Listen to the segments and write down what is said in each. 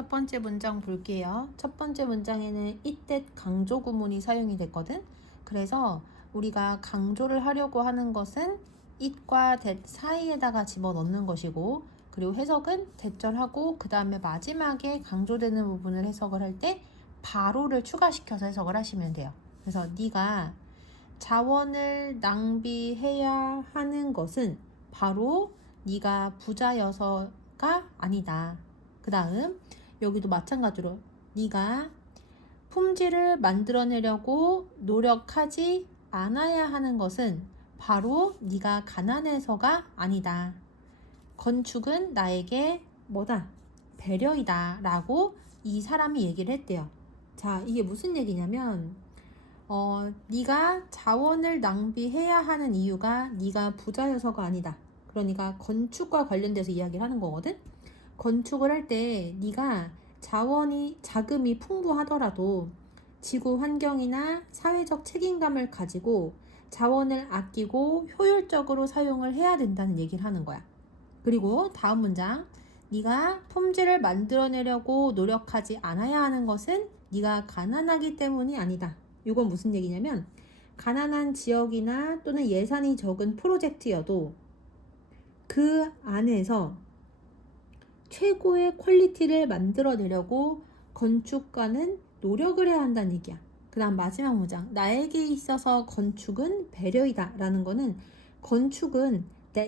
첫 번째 문장 볼게요. 첫 번째 문장에는 이때 강조 구문이 사용이 됐거든. 그래서 우리가 강조를 하려고 하는 것은 it과 that 사이에다가 집어넣는 것이고, 그리고 해석은 대절하고 그 다음에 마지막에 강조되는 부분을 해석을 할 때 바로를 추가시켜서 해석을 하시면 돼요. 그래서 네가 자원을 낭비해야 하는 것은 바로 네가 부자여서가 아니다. 그 다음 여기도 마찬가지로 네가 품질을 만들어내려고 노력하지 않아야 하는 것은 바로 네가 가난해서가 아니다. 건축은 나에게 뭐다? 배려이다 라고 이 사람이 얘기를 했대요. 자, 이게 무슨 얘기냐면 네가 자원을 낭비해야 하는 이유가 네가 부자여서가 아니다. 그러니까 건축과 관련돼서 이야기를 하는 거거든. 건축을 할 때 네가 자금이 풍부하더라도 지구 환경이나 사회적 책임감을 가지고 자원을 아끼고 효율적으로 사용을 해야 된다는 얘기를 하는 거야. 그리고 다음 문장, 네가 품질을 만들어내려고 노력하지 않아야 하는 것은 네가 가난하기 때문이 아니다. 이건 무슨 얘기냐면 가난한 지역이나 또는 예산이 적은 프로젝트여도 그 안에서 최고의 퀄리티를 만들어내려고 건축가는 노력을 해야 한다는 얘기야. 그 다음 마지막 문장, 나에게 있어서 건축은 배려이다 라는 거는 건축은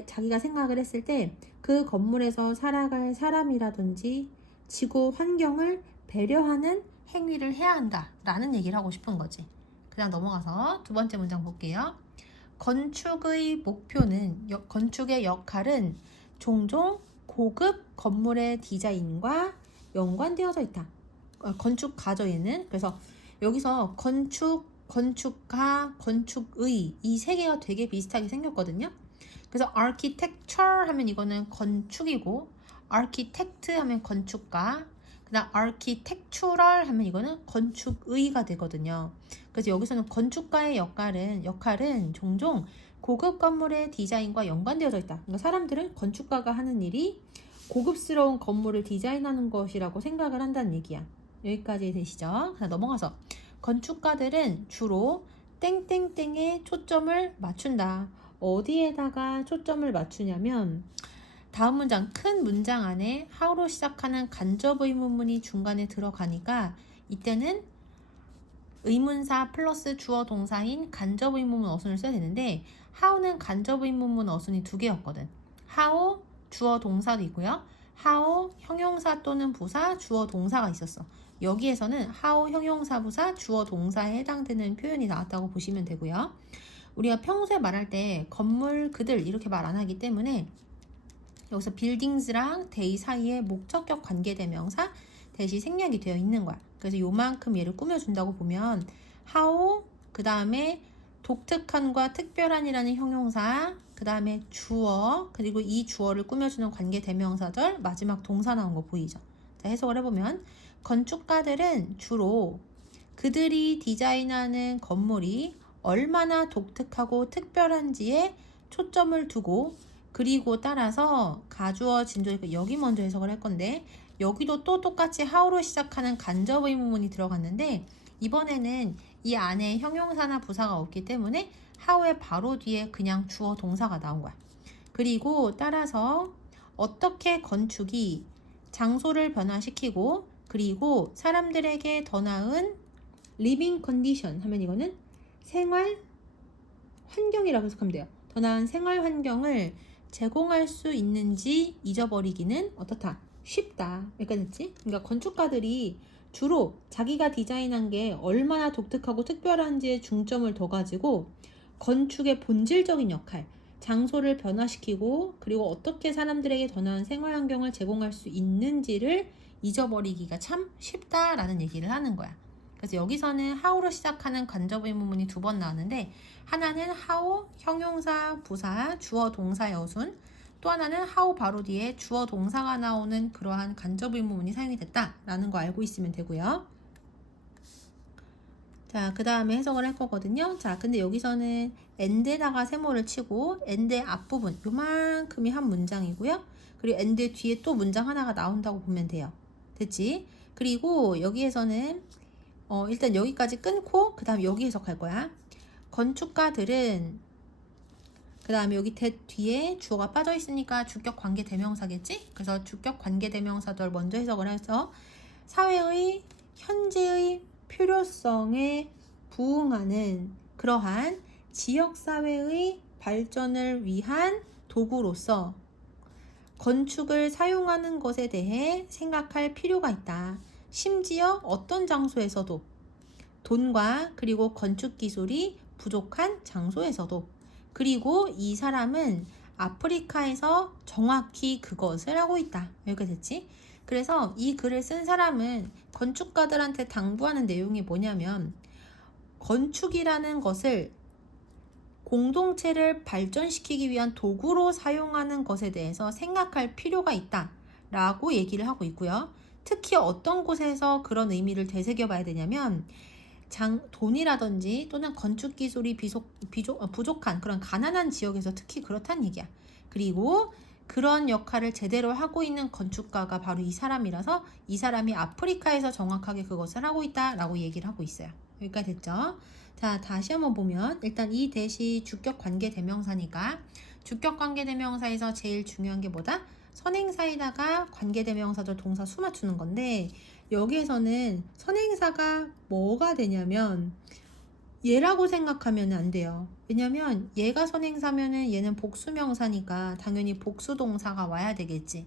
자기가 생각을 했을 때 그 건물에서 살아갈 사람이라든지 지구 환경을 배려하는 행위를 해야 한다 라는 얘기를 하고 싶은 거지. 그냥 넘어가서 두 번째 문장 볼게요. 건축의 건축의 역할은 종종 고급 건물의 디자인과 연관되어져 있다. 건축 가저에는 그래서 여기서 건축가, 건축의 이 세 개가 되게 비슷하게 생겼거든요. 그래서 architecture 하면 이거는 건축이고 architect 하면 건축가, 그다음 architectural 하면 이거는 건축의가 되거든요. 그래서 여기서는 건축가의 역할은 종종 고급 건물의 디자인과 연관되어져 있다. 그러니까 사람들은 건축가가 하는 일이 고급스러운 건물을 디자인하는 것이라고 생각을 한다는 얘기야. 여기까지 되시죠? 자, 넘어가서 건축가들은 주로 땡땡땡에 초점을 맞춘다. 어디에다가 초점을 맞추냐면 다음 문장, 큰 문장 안에 how로 시작하는 간접 의문문이 중간에 들어가니까 이때는 의문사 플러스 주어 동사인 간접 의문문 어순을 써야 되는데 how는 간접 의문문 어순이 두 개였거든. how 주어 동사도 있고요. how 형용사 또는 부사 주어 동사가 있었어. 여기에서는 how 형용사 부사 주어 동사에 해당되는 표현이 나왔다고 보시면 되고요. 우리가 평소에 말할 때 건물 그들 이렇게 말 안 하기 때문에 여기서 buildings랑 they 사이에 목적격 관계대명사 대시 생략이 되어 있는 거야. 그래서 요만큼 얘를 꾸며준다고 보면 how 그 다음에 독특한과 특별한이라는 형용사 그 다음에 주어 그리고 이 주어를 꾸며주는 관계대명사절 마지막 동사 나온 거 보이죠? 자, 해석을 해보면 건축가들은 주로 그들이 디자인하는 건물이 얼마나 독특하고 특별한지에 초점을 두고 그리고 따라서 가주어 진조 여기 먼저 해석을 할 건데 여기도 또 똑같이 how로 시작하는 간접 의문문이 들어갔는데 이번에는 이 안에 형용사나 부사가 없기 때문에 how의 바로 뒤에 그냥 주어 동사가 나온 거야. 그리고 따라서 어떻게 건축이 장소를 변화시키고 그리고 사람들에게 더 나은 living condition 하면 이거는 생활 환경이라고 해석하면 돼요. 더 나은 생활 환경을 제공할 수 있는지 잊어버리기는 어떻다? 쉽다. 여기까지 됐지? 그러니까 건축가들이 주로 자기가 디자인한 게 얼마나 독특하고 특별한지에 중점을 둬가지고 건축의 본질적인 역할, 장소를 변화시키고 그리고 어떻게 사람들에게 더 나은 생활 환경을 제공할 수 있는지를 잊어버리기가 참 쉽다라는 얘기를 하는 거야. 그래서 여기서는 how로 시작하는 간접 의문문이 두 번 나왔는데 하나는 how 형용사 부사 주어 동사의 어순 또 하나는 how 바로 뒤에 주어 동사가 나오는 그러한 간접 의문문이 사용이 됐다라는 거 알고 있으면 되고요. 자, 그 다음에 해석을 할 거거든요. 자, 근데 여기서는 and에다가 세모를 치고 and의 앞부분 요만큼이 한 문장이고요. 그리고 and 뒤에 또 문장 하나가 나온다고 보면 돼요. 됐지? 그리고 여기에서는 일단 여기까지 끊고 그 다음에 여기 해석할 거야. 건축가들은 그 다음에 여기 that 뒤에 주어가 빠져 있으니까 주격 관계 대명사겠지? 그래서 주격 관계 대명사절 먼저 해석을 해서 사회의 현재의 필요성에 부응하는 그러한 지역사회의 발전을 위한 도구로서 건축을 사용하는 것에 대해 생각할 필요가 있다. 심지어 어떤 장소에서도 돈과 그리고 건축 기술이 부족한 장소에서도 그리고 이 사람은 아프리카에서 정확히 그것을 하고 있다. 여기까지 됐지? 그래서 이 글을 쓴 사람은 건축가들한테 당부하는 내용이 뭐냐면 건축이라는 것을 공동체를 발전시키기 위한 도구로 사용하는 것에 대해서 생각할 필요가 있다 라고 얘기를 하고 있고요. 특히 어떤 곳에서 그런 의미를 되새겨 봐야 되냐면 돈이라든지 또는 건축 기술이 부족한 그런 가난한 지역에서 특히 그렇다는 얘기야. 그리고 그런 역할을 제대로 하고 있는 건축가가 바로 이 사람이라서 이 사람이 아프리카에서 정확하게 그것을 하고 있다라고 얘기를 하고 있어요. 여기까지 됐죠? 자, 다시 한번 보면 일단 이 대시 주격 관계 대명사니까 주격 관계 대명사에서 제일 중요한 게 뭐다? 선행사에다가 관계 대명사절 동사 수 맞추는 건데 여기에서는 선행사가 뭐가 되냐면 얘라고 생각하면 안 돼요. 왜냐면 얘가 선행사면은 얘는 복수명사니까 당연히 복수동사가 와야 되겠지.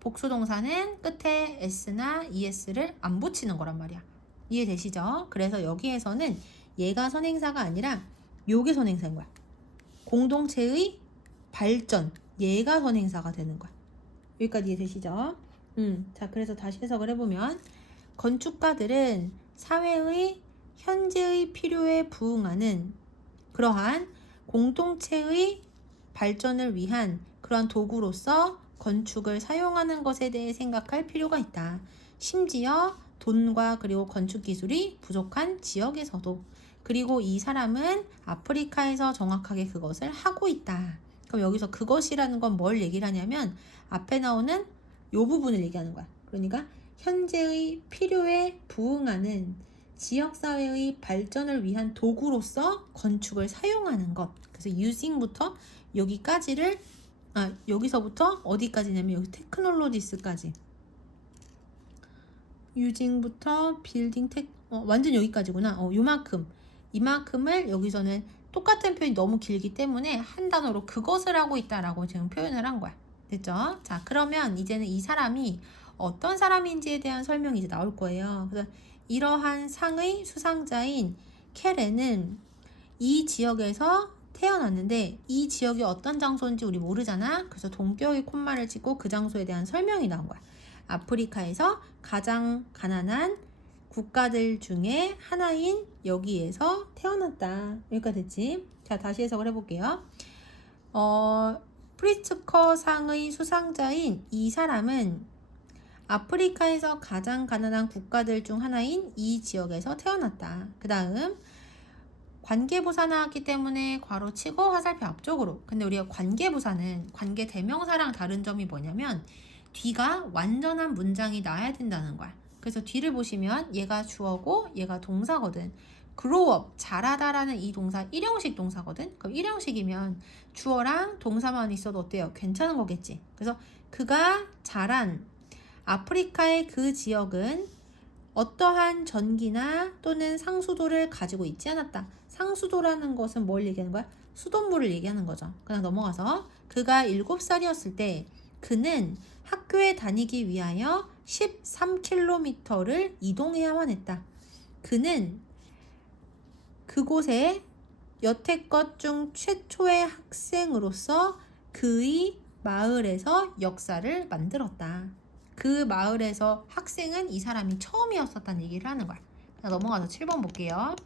복수동사는 끝에 s나 es를 안 붙이는 거란 말이야. 이해되시죠? 그래서 여기에서는 얘가 선행사가 아니라 요게 선행사인 거야. 공동체의 발전, 얘가 선행사가 되는 거야. 여기까지 이해되시죠? 자, 그래서 다시 해석을 해보면 건축가들은 사회의 현재의 필요에 부응하는 그러한 공동체의 발전을 위한 그러한 도구로서 건축을 사용하는 것에 대해 생각할 필요가 있다. 심지어 돈과 그리고 건축 기술이 부족한 지역에서도 그리고 이 사람은 아프리카에서 정확하게 그것을 하고 있다. 그럼 여기서 그것이라는 건 뭘 얘기를 하냐면 앞에 나오는 요 부분을 얘기하는 거야. 그러니까 현재의 필요에 부응하는 지역사회의 발전을 위한 도구로서 건축을 사용하는 것. 그래서 using부터 여기까지를 여기서부터 어디까지냐면 여기 테크놀로지스까지 using부터 빌딩 완전 여기까지구나. 이만큼을 여기서는 똑같은 표현이 너무 길기 때문에 한 단어로 그것을 하고 있다라고 지금 표현을 한 거야. 됐죠? 자, 그러면 이제는 이 사람이 어떤 사람인지에 대한 설명이 이제 나올 거예요. 그래서 이러한 상의 수상자인 캐레는 이 지역에서 태어났는데 이 지역이 어떤 장소인지 우리 모르잖아. 그래서 동격의 콤마를 찍고 그 장소에 대한 설명이 나온 거야. 아프리카에서 가장 가난한 국가들 중에 하나인 여기에서 태어났다. 여기까지 됐지? 자, 다시 해석을 해볼게요. 프리츠커 상의 수상자인 이 사람은 아프리카에서 가장 가난한 국가들 중 하나인 이 지역에서 태어났다. 그 다음 관계부사 나왔기 때문에 괄호 치고 화살표 앞쪽으로. 근데 우리가 관계부사는 관계 대명사랑 다른 점이 뭐냐면 뒤가 완전한 문장이 나야 된다는 거야. 그래서 뒤를 보시면 얘가 주어고 얘가 동사거든. grow up, 자라다라는 이 동사 1형식 동사거든. 그럼 1형식이면 주어랑 동사만 있어도 어때요? 괜찮은 거겠지. 그래서 그가 자란 아프리카의 그 지역은 어떠한 전기나 또는 상수도를 가지고 있지 않았다. 상수도라는 것은 뭘 얘기하는 거야? 수돗물을 얘기하는 거죠. 그냥 넘어가서 그가 7살이었을 때 그는 학교에 다니기 위하여 13km를 이동해야만 했다. 그는 그곳에 여태껏 중 최초의 학생으로서 그의 마을에서 역사를 만들었다. 그 마을에서 학생은 이 사람이 처음이었었다는 얘기를 하는 거야. 자, 넘어가서 7번 볼게요.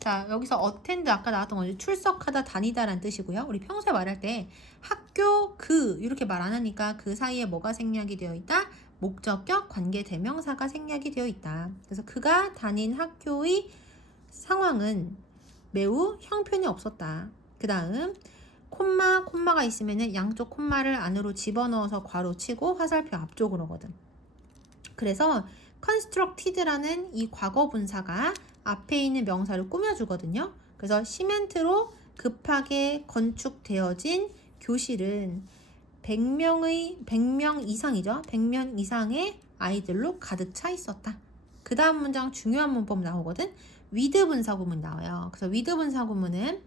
자, 여기서 attend 아까 나왔던 거죠. 출석하다, 다니다라는 뜻이고요. 우리 평소에 말할 때 학교, 이렇게 말 안 하니까 그 사이에 뭐가 생략이 되어 있다? 목적격, 관계, 대명사가 생략이 되어 있다. 그래서 그가 다닌 학교의 상황은 매우 형편이 없었다. 그 다음 콤마가 있으면 양쪽 콤마를 안으로 집어넣어서 괄호 치고 화살표 앞쪽으로거든. 그래서 constructed라는 이 과거 분사가 앞에 있는 명사를 꾸며주거든요. 그래서 시멘트로 급하게 건축되어진 교실은 100명 이상이죠. 100명 이상의 아이들로 가득 차 있었다. 그 다음 문장 중요한 문법 나오거든. with 분사 구문 나와요. 그래서 with 분사 구문은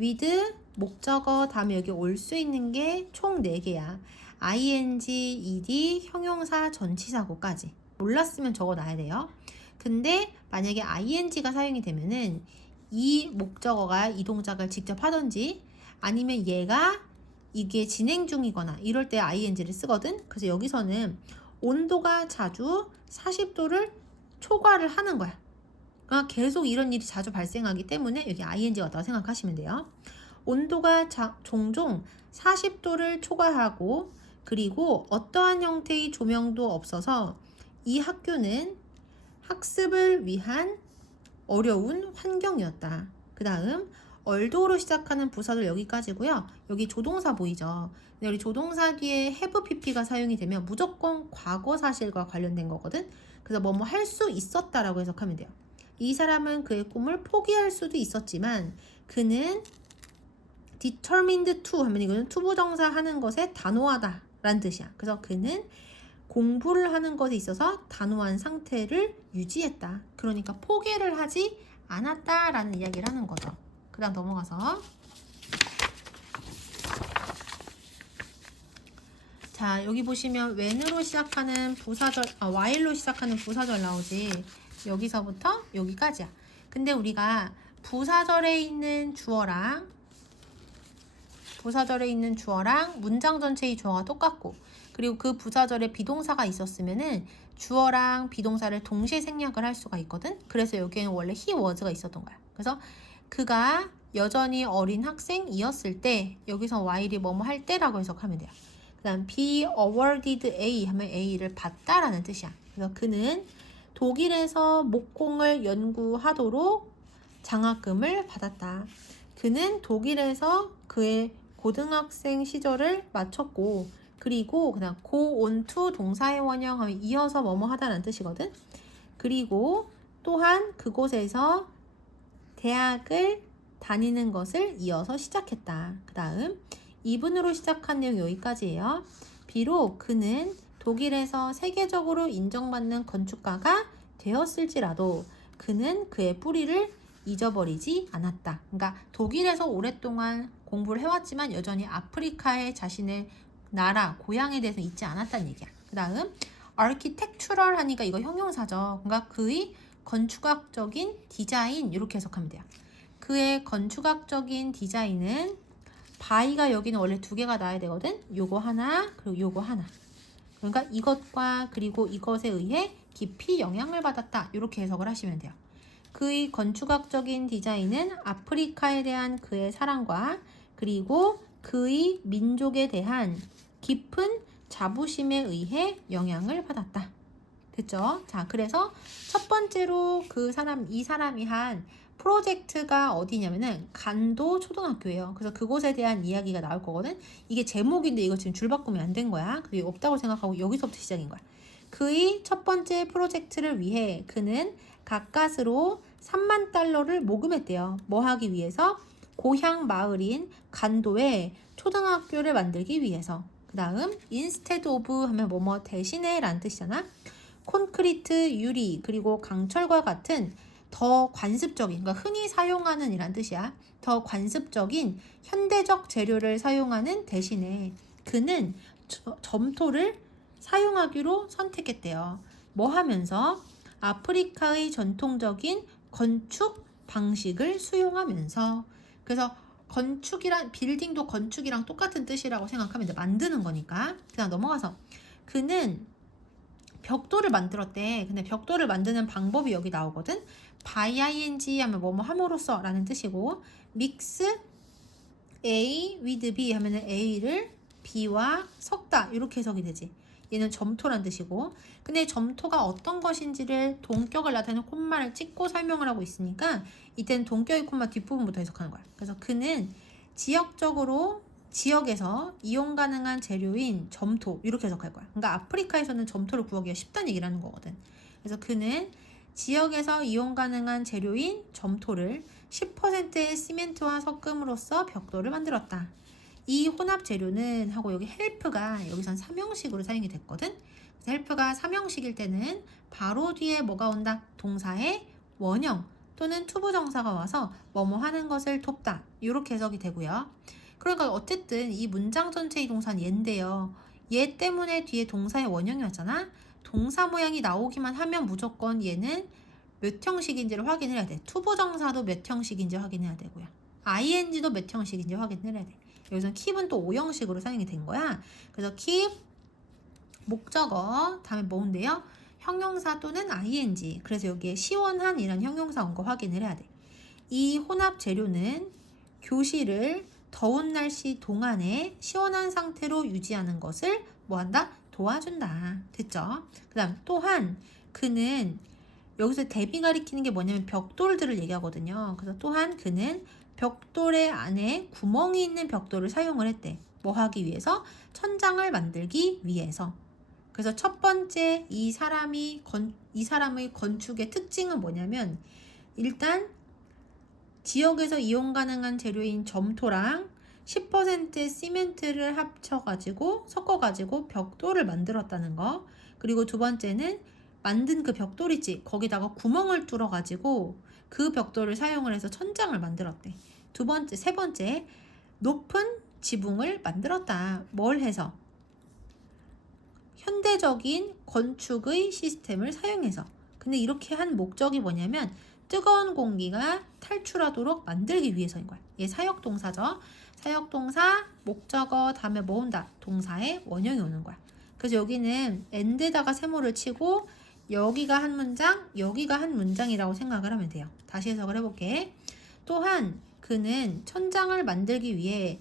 with 목적어 다음에 여기 올 수 있는 게 총 4개야. ing, ed, 형용사, 전치사고까지. 몰랐으면 적어놔야 돼요. 근데 만약에 ing가 사용이 되면은 이 목적어가 이 동작을 직접 하던지 아니면 얘가 이게 진행 중이거나 이럴 때 ing를 쓰거든. 그래서 여기서는 온도가 자주 40도를 초과를 하는 거야. 그러니까 계속 이런 일이 자주 발생하기 때문에 여기 ing가 왔다고 생각하시면 돼요. 온도가 종종 40도를 초과하고 그리고 어떠한 형태의 조명도 없어서 이 학교는 학습을 위한 어려운 환경이었다. 그 다음 얼도로 시작하는 부사들 여기까지고요. 여기 조동사 보이죠? 여기 조동사 뒤에 have pp가 사용이 되면 무조건 과거 사실과 관련된 거거든. 그래서 뭐뭐 할 수 있었다라고 해석하면 돼요. 이 사람은 그의 꿈을 포기할 수도 있었지만 그는 determined to 하면 이거는 투부정사 하는 것에 단호하다 라는 뜻이야. 그래서 그는 공부를 하는 것에 있어서 단호한 상태를 유지했다. 그러니까 포기를 하지 않았다라는 이야기를 하는 거죠. 그 다음 넘어가서 자 여기 보시면 when으로 시작하는 부사절 while로 시작하는 부사절 나오지. 여기서부터 여기까지야. 근데 우리가 부사절에 있는 주어랑 문장 전체의 주어가 똑같고 그리고 그 부사절에 비동사가 있었으면은 주어랑 비동사를 동시에 생략을 할 수가 있거든. 그래서 여기에는 원래 he was가 있었던 거야. 그래서 그가 여전히 어린 학생이었을 때 여기서 while이 뭐뭐 할 때라고 해석하면 돼요. 그 다음 be awarded A 하면 A를 받다라는 뜻이야. 그래서 그는 독일에서 목공을 연구하도록 장학금을 받았다. 그는 독일에서 그의 고등학생 시절을 마쳤고 그리고 그냥 go on to 동사의 원형 하면 이어서 뭐뭐 하다라는 뜻이거든. 그리고 또한 그곳에서 대학을 다니는 것을 이어서 시작했다. 그 다음 이분으로 시작한 내용 여기까지예요. 비록 그는 독일에서 세계적으로 인정받는 건축가가 되었을지라도 그는 그의 뿌리를 잊어버리지 않았다. 그러니까 독일에서 오랫동안 공부를 해왔지만 여전히 아프리카의 자신의 나라, 고향에 대해서 잊지 않았다는 얘기야. 그 다음 architectural 하니까 이거 형용사죠. 그러니까 그의 건축학적인 디자인 이렇게 해석하면 돼요. 그의 건축학적인 디자인은 by가 여기는 원래 2개가 나와야 되거든. 요거 하나 그리고 요거 하나. 그러니까 이것과 그리고 이것에 의해 깊이 영향을 받았다. 이렇게 해석을 하시면 돼요. 그의 건축학적인 디자인은 아프리카에 대한 그의 사랑과 그리고 그의 민족에 대한 깊은 자부심에 의해 영향을 받았다. 됐죠? 자, 그래서 첫 번째로 이 사람이 한 프로젝트가 어디냐면은 간도 초등학교예요. 그래서 그곳에 대한 이야기가 나올 거거든. 이게 제목인데 이거 지금 줄 바꾸면 안 된 거야. 그게 없다고 생각하고 여기서부터 시작인 거야. 그의 첫 번째 프로젝트를 위해 그는 가까스로 3만 달러를 모금했대요. 뭐 하기 위해서? 고향 마을인 간도에 초등학교를 만들기 위해서. 그 다음 instead of 하면 뭐뭐 대신에 라는 뜻이잖아. 콘크리트, 유리, 그리고 강철과 같은 더 관습적인, 그러니까 흔히 사용하는 이란 뜻이야. 더 관습적인 현대적 재료를 사용하는 대신에 그는 점토를 사용하기로 선택했대요. 뭐 하면서? 아프리카의 전통적인 건축 방식을 수용하면서. 그래서 건축이란 빌딩도 건축이랑 똑같은 뜻이라고 생각하면 돼. 만드는 거니까. 그다음 넘어가서 그는 벽돌을 만들었대. 근데 벽돌을 만드는 방법이 여기 나오거든. by ing 하면 뭐뭐 함으로써 라는 뜻이고 mix A with B 하면 A를 B와 섞다 이렇게 해석이 되지. 얘는 점토란 뜻이고 근데 점토가 어떤 것인지를 동격을 나타내는 콤마를 찍고 설명을 하고 있으니까 이때는 동격의 콤마 뒷부분부터 해석하는 거야. 그래서 그는 지역적으로 지역에서 이용 가능한 재료인 점토 이렇게 해석할 거야. 그러니까 아프리카에서는 점토를 구하기가 쉽다는 얘기를 하는 거거든. 그래서 그는 지역에서 이용 가능한 재료인 점토를 10%의 시멘트와 섞음으로써 벽돌을 만들었다. 이 혼합 재료는 하고 여기 헬프가 여기선 삼형식으로 사용이 됐거든. 그래서 헬프가 삼형식일 때는 바로 뒤에 뭐가 온다? 동사의 원형 또는 투부정사가 와서 뭐뭐 하는 것을 돕다. 이렇게 해석이 되고요. 그러니까 어쨌든 이 문장 전체의 동사는 얘인데요. 얘 때문에 뒤에 동사의 원형이 왔잖아. 동사 모양이 나오기만 하면 무조건 얘는 몇 형식인지를 확인을 해야 돼. 투부정사도 몇 형식인지 확인해야 되고요. ing도 몇 형식인지 확인을 해야 돼. 여기서는 keep은 또 5형식으로 사용이 된 거야. 그래서 keep, 목적어, 다음에 뭔데요? 형용사 또는 ing. 그래서 여기에 시원한 이란 형용사 온 거 확인을 해야 돼. 이 혼합 재료는 교실을 더운 날씨 동안에 시원한 상태로 유지하는 것을 뭐한다? 도와준다. 됐죠? 그 다음 또한 그는 여기서 대비 가리키는 게 뭐냐면 벽돌들을 얘기하거든요. 그래서 또한 그는 벽돌의 안에 구멍이 있는 벽돌을 사용을 했대. 뭐 하기 위해서? 천장을 만들기 위해서. 그래서 첫 번째 이 사람의 건축의 특징은 뭐냐면 일단 지역에서 이용 가능한 재료인 점토랑 10% 시멘트를 섞어가지고 벽돌을 만들었다는 거. 그리고 두 번째는 만든 그 벽돌 있지. 거기다가 구멍을 뚫어가지고 그 벽돌을 사용을 해서 천장을 만들었대. 세 번째, 높은 지붕을 만들었다. 뭘 해서? 현대적인 건축의 시스템을 사용해서. 근데 이렇게 한 목적이 뭐냐면 뜨거운 공기가 탈출하도록 만들기 위해서인 거야. 얘 사역동사죠. 사역동사, 목적어, 다음에 뭐 온다? 동사의 원형이 오는 거야. 그래서 여기는 and에다가 세모를 치고 여기가 한 문장, 여기가 한 문장이라고 생각을 하면 돼요. 다시 해석을 해볼게. 또한 그는 천장을 만들기 위해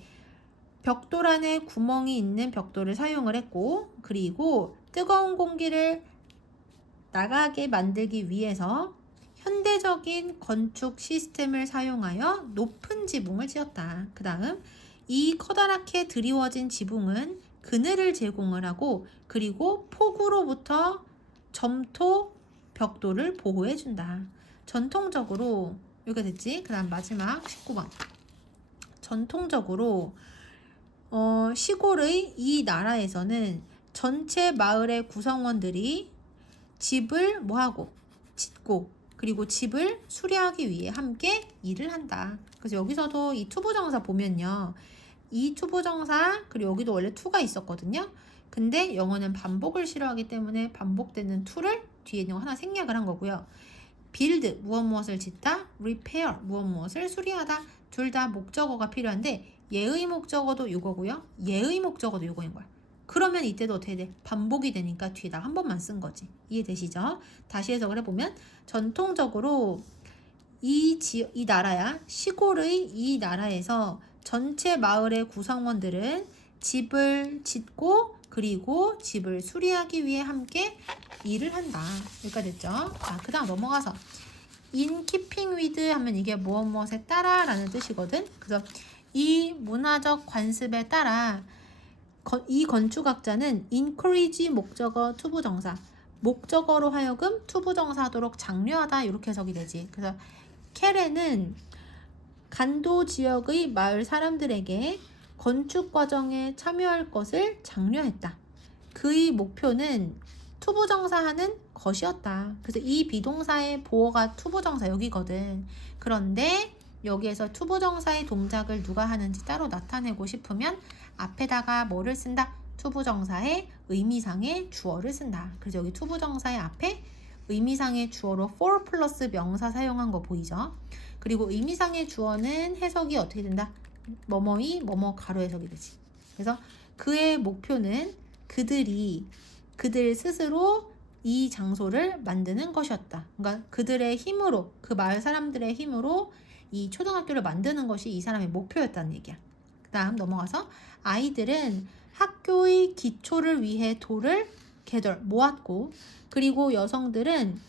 벽돌 안에 구멍이 있는 벽돌을 사용을 했고, 그리고 뜨거운 공기를 나가게 만들기 위해서 현대적인 건축 시스템을 사용하여 높은 지붕을 지었다. 그 다음 이 커다랗게 드리워진 지붕은 그늘을 제공을 하고 그리고 폭우로부터 점토 벽돌을 보호해준다. 전통적으로 여기가 됐지? 그 다음 마지막 19번. 전통적으로 시골의 이 나라에서는 전체 마을의 구성원들이 집을 뭐하고 짓고 그리고 집을 수리하기 위해 함께 일을 한다. 그래서 여기서도 이 투부정사 보면요. 이 투부정사 그리고 여기도 원래 to가 있었거든요. 근데 영어는 반복을 싫어하기 때문에 반복되는 to를 뒤에 하나 생략을 한 거고요. build 무엇을 짓다, repair 무엇을 수리하다 둘 다 목적어가 필요한데 얘의 목적어도 이거고요. 얘의 목적어도 이거인 거야. 그러면 이때도 어떻게 돼? 반복이 되니까 뒤에다 한 번만 쓴 거지. 이해되시죠? 다시 해석을 해보면 전통적으로 이 나라야 시골의 이 나라에서 전체 마을의 구성원들은 집을 짓고 그리고 집을 수리하기 위해 함께 일을 한다. 여기까지 됐죠? 자, 그 다음 넘어가서 in keeping with 하면 이게 무엇에 따라 라는 뜻이거든. 그래서 이 문화적 관습에 따라 이 건축학자는 encourage 목적어 투부정사 목적어로 하여금 투부정사하도록 장려하다 이렇게 해석이 되지. 그래서 캐레는 간도 지역의 마을 사람들에게 건축 과정에 참여할 것을 장려했다. 그의 목표는 투부정사하는 것이었다. 그래서 이 비동사의 보어가 투부정사 여기거든. 그런데 여기에서 투부정사의 동작을 누가 하는지 따로 나타내고 싶으면 앞에다가 뭐를 쓴다? 투부정사의 의미상의 주어를 쓴다. 그래서 여기 투부정사의 앞에 의미상의 주어로 for 플러스 명사 사용한 거 보이죠? 그리고 의미상의 주어는 해석이 어떻게 된다? 뭐뭐이 뭐뭐 가로 해석이 되지. 그래서 그의 목표는 그들 스스로 이 장소를 만드는 것이었다. 그러니까 그들의 힘으로 그 마을 사람들의 힘으로 이 초등학교를 만드는 것이 이 사람의 목표였다는 얘기야. 그 다음 넘어가서 아이들은 학교의 기초를 위해 돌을 모았고 그리고 여성들은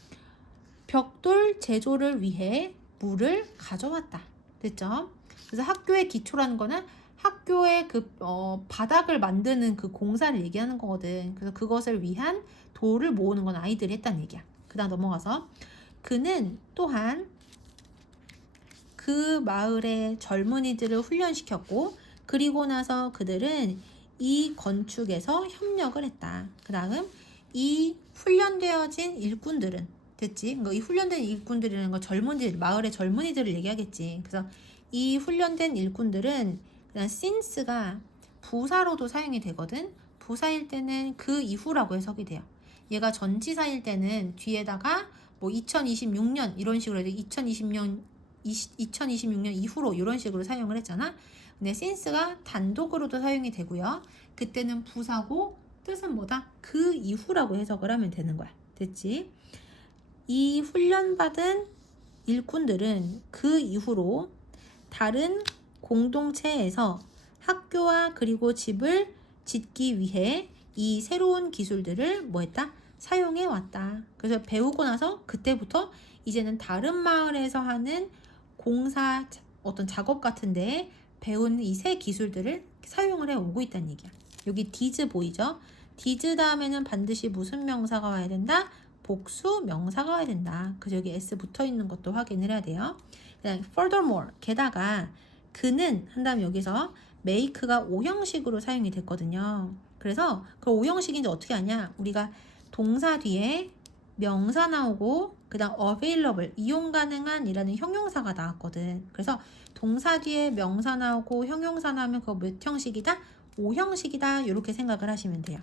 벽돌 제조를 위해 물을 가져왔다. 됐죠? 그래서 학교의 기초라는 거는 학교의 바닥을 만드는 그 공사를 얘기하는 거거든. 그래서 그것을 위한 돌을 모으는 건 아이들이 했다는 얘기야. 그 다음 넘어가서 그는 또한 그 마을의 젊은이들을 훈련시켰고 그리고 나서 그들은 이 건축에서 협력을 했다. 그 다음 이 훈련되어진 일꾼들은 됐지? 이 훈련된 일꾼들이라는 건 젊은이들, 마을의 젊은이들을 얘기하겠지. 그래서 이 훈련된 일꾼들은 그냥 since가 부사로도 사용이 되거든. 부사일 때는 그 이후라고 해석이 돼요. 얘가 전치사일 때는 뒤에다가 뭐 2026년 이런 식으로 해도 2026년 이후로 이런 식으로 사용을 했잖아. 근데 since가 단독으로도 사용이 되고요. 그때는 부사고 뜻은 뭐다? 그 이후라고 해석을 하면 되는 거야. 됐지? 이 훈련받은 일꾼들은 그 이후로 다른 공동체에서 학교와 그리고 집을 짓기 위해 이 새로운 기술들을 뭐 했다? 사용해 왔다. 그래서 배우고 나서 그때부터 이제는 다른 마을에서 하는 공사 어떤 작업 같은데 배운 이 새 기술들을 사용을 해 오고 있다는 얘기야. 여기 did 보이죠? did 다음에는 반드시 무슨 명사가 와야 된다? 복수 명사가 와야 된다. 그래서 여기 s 붙어 있는 것도 확인을 해야 돼요. 그다음 furthermore 게다가 그는 한 다음 여기서 make가 5형식으로 사용이 됐거든요. 그래서 그 5형식인지 어떻게 하냐? 우리가 동사 뒤에 명사 나오고 그 다음 available 이용 가능한 이라는 형용사가 나왔거든. 그래서 동사 뒤에 명사 나오고 형용사 나오면 그거 몇 형식이다? 5형식이다. 이렇게 생각을 하시면 돼요.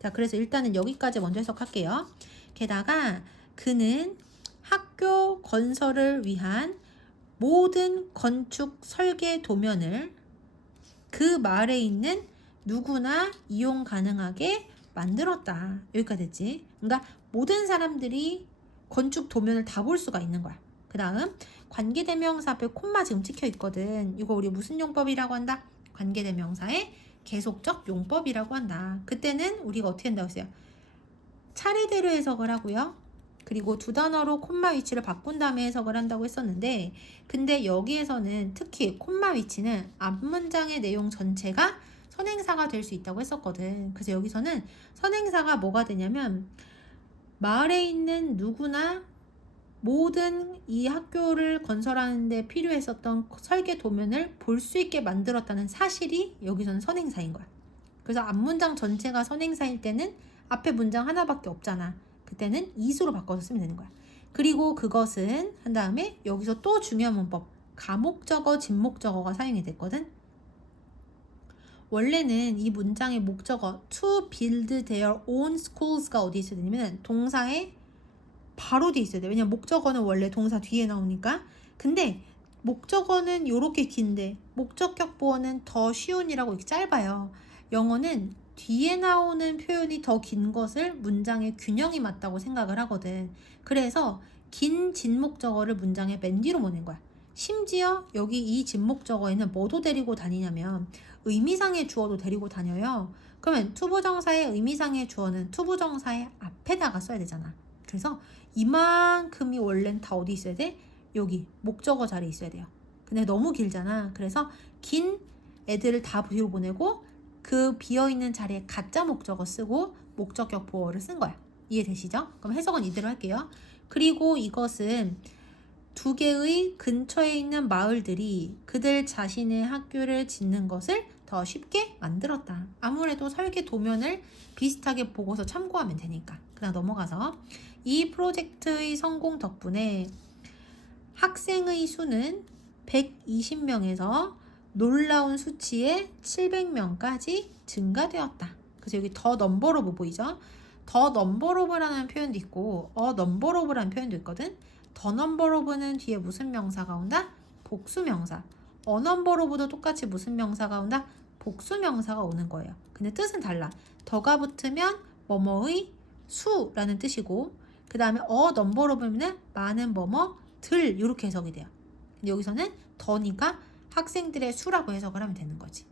자, 그래서 일단은 여기까지 먼저 해석할게요. 게다가 그는 학교 건설을 위한 모든 건축 설계 도면을 그 마을에 있는 누구나 이용 가능하게 만들었다. 여기까지 됐지. 그러니까 모든 사람들이 건축 도면을 다 볼 수가 있는 거야. 그 다음 관계대명사 앞에 콤마 지금 찍혀 있거든. 이거 우리 무슨 용법이라고 한다? 관계대명사의 계속적 용법이라고 한다. 그때는 우리가 어떻게 한다고 했어요? 차례대로 해석을 하고요. 그리고 두 단어로 콤마 위치를 바꾼 다음에 해석을 한다고 했었는데 근데 여기에서는 특히 콤마 위치는 앞문장의 내용 전체가 선행사가 될 수 있다고 했었거든. 그래서 여기서는 선행사가 뭐가 되냐면 마을에 있는 누구나 모든 이 학교를 건설하는 데 필요했었던 설계 도면을 볼 수 있게 만들었다는 사실이 여기서는 선행사인 거야. 그래서 앞문장 전체가 선행사일 때는 앞에 문장 하나밖에 없잖아. 그때는 is로 바꿔서 쓰면 되는 거야. 그리고 그것은 한 다음에 여기서 또 중요한 문법 가목적어, 진목적어가 사용이 됐거든. 원래는 이 문장의 목적어 to build their own schoos가 어디 있어야 되냐면 동사에 바로 뒤에 있어야 돼. 왜냐면 목적어는 원래 동사 뒤에 나오니까. 근데 목적어는 요렇게 긴데 목적격 보어는 더 쉬운이라고 이렇게 짧아요. 영어는 뒤에 나오는 표현이 더 긴 것을 문장의 균형이 맞다고 생각을 하거든. 그래서 긴 진목적어를 문장의 맨 뒤로 보낸 거야. 심지어 여기 이 진목적어에는 뭐도 데리고 다니냐면 의미상의 주어도 데리고 다녀요. 그러면 투부정사의 의미상의 주어는 투부정사의 앞에다가 써야 되잖아. 그래서 이만큼이 원래는 다 어디 있어야 돼? 여기 목적어 자리에 있어야 돼요. 근데 너무 길잖아. 그래서 긴 애들을 다 뒤로 보내고 그 비어있는 자리에 가짜 목적어 쓰고 목적격 보어를 쓴 거야. 이해되시죠? 그럼 해석은 이대로 할게요. 그리고 이것은 두 개의 근처에 있는 마을들이 그들 자신의 학교를 짓는 것을 더 쉽게 만들었다. 아무래도 설계 도면을 비슷하게 보고서 참고하면 되니까. 그다음 넘어가서 이 프로젝트의 성공 덕분에 학생의 수는 120명에서 놀라운 수치의 700명까지 증가되었다. 그래서 여기 더 넘버 오브 보이죠? 더 넘버 오브라는 표현도 있고 넘버 오브라는 표현도 있거든. 더 넘버 오브는 뒤에 무슨 명사가 온다? 복수 명사. 넘버 오브도 똑같이 무슨 명사가 온다? 복수 명사가 오는 거예요. 근데 뜻은 달라. 더가 붙으면 뭐뭐의 수라는 뜻이고 그 다음에 넘버 오브는 많은 뭐뭐들 이렇게 해석이 돼요. 근데 여기서는 더니까 학생들의 수라고 해석을 하면 되는 거지.